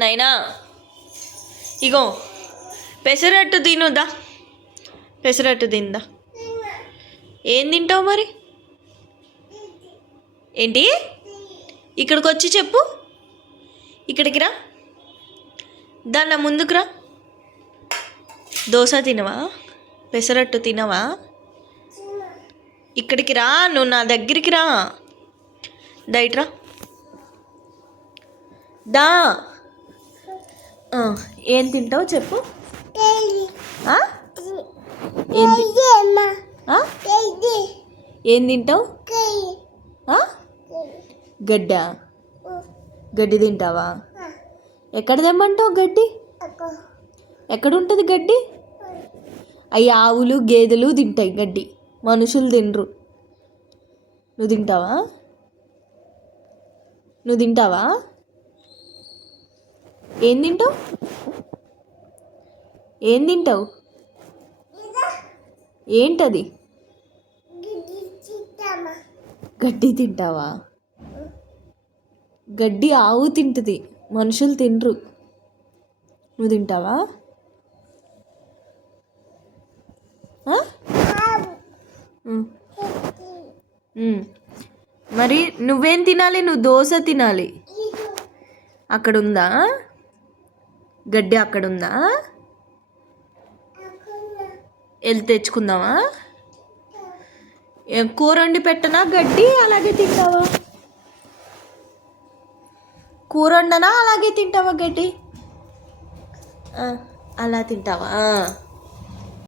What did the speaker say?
నైనా ఇగో పెసరట్టు తినుదా, పెసరట్టు తిందా. ఏం తింటావు మరి? ఏంటి? ఇక్కడికి వచ్చి చెప్పు, ఇక్కడికి రా, దాని ముందుకు రా. దోశ తినవా? పెసరట్టు తినవా? ఇక్కడికి రా, నువ్వు నా దగ్గరికి రా. దయట్రా దా. ఏం తింటావు చెప్పు. ఏం తింటావు? గడ్డ, గడ్డి తింటావా? ఎక్కడ తెమ్మంటావు గడ్డి? ఎక్కడ ఉంటుంది గడ్డి? అవి ఆవులు గేదెలు తింటాయి గడ్డి, మనుషులు తినరు. నువ్వు తింటావా? నువ్వు తింటావా? ఏం తింటావు? ఏం తింటావు? ఏంటది? గడ్డి తింటావా? గడ్డి ఆవు తింటుంది, మనుషులు తినరు. నువ్వు తింటావా? మరి నువ్వేం తినాలి? నువ్వు దోశ తినాలి. అక్కడ ఉందా గడ్డి? అక్కడ ఉందా? వెళ్ళి తెచ్చుకుందామా? కూర వండి పెట్టనా గడ్డి? అలాగే తింటావా? కూర వండనా అలాగే తింటావా గడ్డి? అలా తింటావా?